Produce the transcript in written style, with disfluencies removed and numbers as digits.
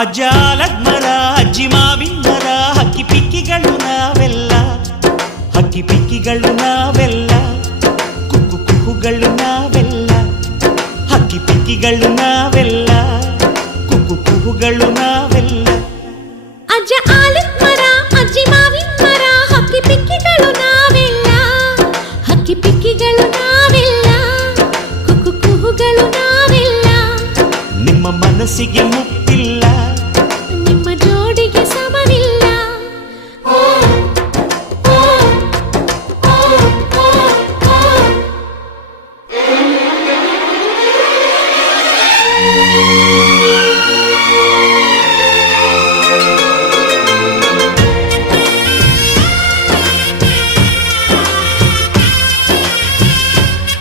ಅಜ್ಜ ಆಲದ ಅಜ್ಜಿ ಮಾವಿನ ಮರ ಹಕ್ಕಿ ಪಿಕ್ಕಿಗಳು ನಾವೆಲ್ಲ, ಹಕ್ಕಿ ಪಿಕ್ಕಿಗಳು ನಾವೆಲ್ಲ, ಕುಕ್ಕು ಕುಹುಗಳು ನಾವೆಲ್ಲ, ಹಕ್ಕಿ ಪಿಕ್ಕಿಗಳು ನಾವೆಲ್ಲ, ಕುಕ್ಕು ಕುಹುಗಳು ನಾವೆಲ್ಲ. ಅಜ್ಜ ಆಲದ ಮರ ಅಜ್ಜಿ ಮಾವಿನ ಮರ ಹಕ್ಕಿ ಪಿಕ್ಕಿಗಳು ನಾವೆಲ್ಲ, ಹಕ್ಕಿ ಪಿಕ್ಕಿಗಳು ನಾವೆಲ್ಲ, ಕುಕ್ಕು ಕುಹುಗಳು ನಾವೆಲ್ಲ. ನಿಮ್ಮ ಮನಸ್ಸಿಗೆ ಮುಖ್ಯ